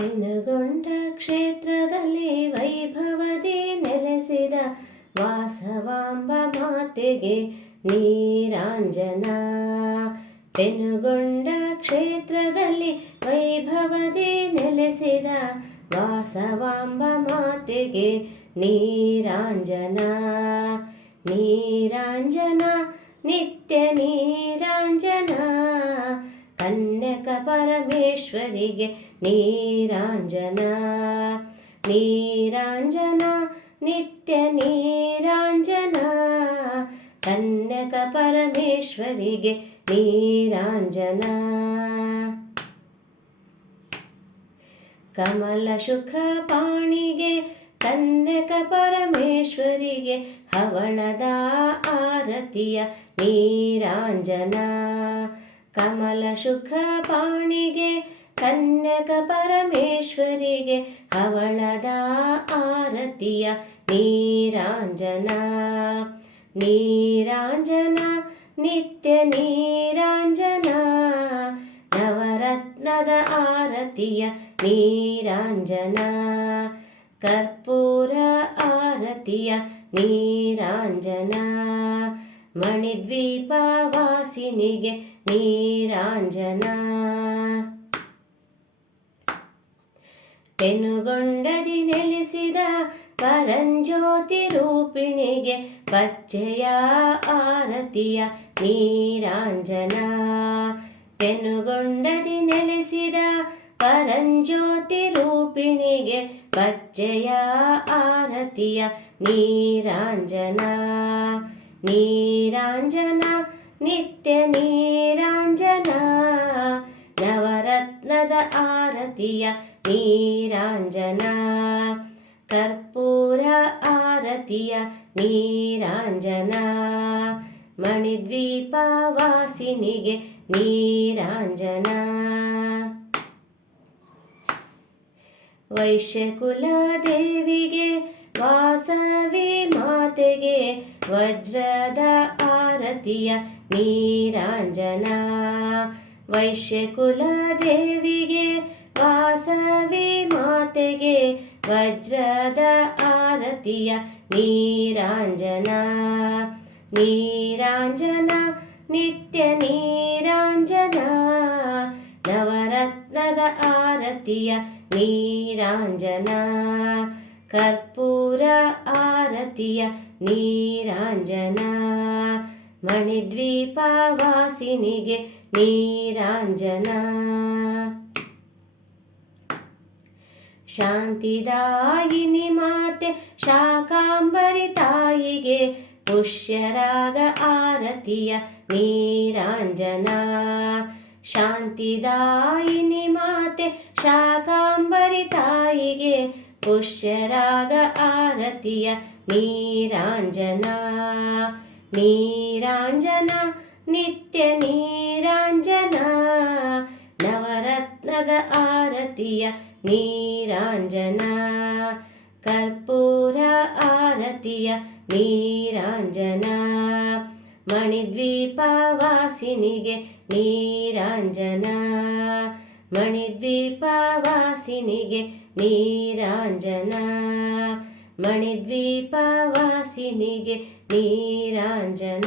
ನೆನಗೊಂಡ ಕ್ಷೇತ್ರದಲ್ಲಿ ವೈಭವದಿ ನೆಲೆಸಿದ ವಾಸವಾಂಬ ಮಾತೆಗೆ ನೀರಾಂಜನ. ಪೆನುಗೊಂಡ ಕ್ಷೇತ್ರದಲ್ಲಿ ವೈಭವದಿ ನೆಲೆಸಿದ ವಾಸವಾಂಬ ಮಾತೆಗೆ ನೀರಾಂಜನ. ನೀರಾಂಜನ, ನಿತ್ಯ ನೀರಾಂಜನ. ಪರಮೇಶ್ವರಿಗೆ ನೀರಾಂಜನ ನೀರಾಂಜನ, ನಿತ್ಯ ನೀರಾಂಜನ. ಕನ್ಯಕ ಪರಮೇಶ್ವರಿಗೆ ನೀರಾಂಜನ. ಕಮಲ ಸುಖ ಪಾಣಿಗೆ ಕನ್ಯಕ ಪರಮೇಶ್ವರಿಗೆ ಹವಳದ ಆರತಿಯ ನೀರಾಂಜನ. ಕಮಲ ಸುಖ ಪಾಣಿಗೆ, ಕನ್ಯಕ ಪರಮೇಶ್ವರಿಗೆ ಅವಳದ ಆರತಿಯ ನೀರಾಂಜನ. ನೀರಾಂಜನ, ನಿತ್ಯ ನೀರಾಂಜನ. ನವರತ್ನದ ಆರತಿಯ ನೀರಾಂಜನ. ಕರ್ಪೂರ ಆರತಿಯ ನೀರಾಂಜನ. ಮಣಿದ್ವೀಪ ವಾಸಿನಿಗೆ ನೀರಾಂಜನ. ತೆನುಗೊಂಡದಿ ನೆಲೆಸಿದ ಪರಂಜ್ಯೋತಿ ರೂಪಿಣಿಗೆ ಪಚ್ಚೆಯ ಆರತಿಯ ನೀರಾಂಜನ. ತೆನುಗೊಂಡದಿ ನೆಲೆಸಿದ ಪರಂಜ್ಯೋತಿ ರೂಪಿಣಿಗೆ ಪಚ್ಚೆಯ ಆರತಿಯ ನೀರಾಂಜನ. ನೀರಾಂಜನ ನಿತ್ಯ ನೀರಾಂಜನ. ನವರತ್ನದ ಆರತಿಯ ನೀರಾಂಜನ. ಕರ್ಪೂರ ಆರತಿಯ ನೀರಾಂಜನ. ಮಣಿದ್ವೀಪ ವಾಸಿನಿಗೆ ನೀರಾಂಜನ. ವೈಶ್ಯಕುಲ ದೇವಿಗೆ ವಾಸವಿ ಮಾತೆಗೆ ವಜ್ರದ ಆರತಿಯ ನೀರಾಂಜನ. ವೈಶ್ಯಕುಲ ದೇವಿಗೆ ವಾಸವಿ ಮಾತೆಗೆ ವಜ್ರದ ಆರತಿಯ ನೀರಾಂಜನ. ನೀರಾಂಜನ, ನಿತ್ಯ ನೀರಾಂಜನ. ನವರತ್ನದ ಆರತಿಯ ನೀರಾಂಜನ. ಕರ್ಪೂರ ಆರತಿಯ ನೀರಾಂಜನ. ಮಣಿದ್ವೀಪ ವಾಸಿನಿಗೆ ನೀರಾಂಜನ. ಶಾಂತಿದಾಯಿನಿ ಮಾತೆ ಶಾಕಾಂಬರಿ ತಾಯಿಗೆ ಪುಷ್ಯರಾಗ ಆರತಿಯ ನೀರಾಂಜನ. ಶಾಂತಿದಾಯಿನಿ ಮಾತೆ ಶಾಕಾ ಪುಷ್ಯರಾಗ ಆರತಿಯ ನೀರಾಂಜನ. ನೀರಾಂಜನ, ನಿತ್ಯ ನೀರಾಂಜನ. ನವರತ್ನದ ಆರತಿಯ ನೀರಾಂಜನ. ಕರ್ಪೂರ ಆರತಿಯ ನೀರಾಂಜನ. ಮಣಿದ್ವೀಪ ವಾಸಿನಿಗೆ ನೀರಾಂಜನ. ಮಣಿದ್ವೀಪ ವಾಸಿನಿಗೆ ನೀರಾಂಜನ. ಮಣಿದ್ವೀಪ ವಾಸಿನಿಗೆ ನೀರಾಂಜನ.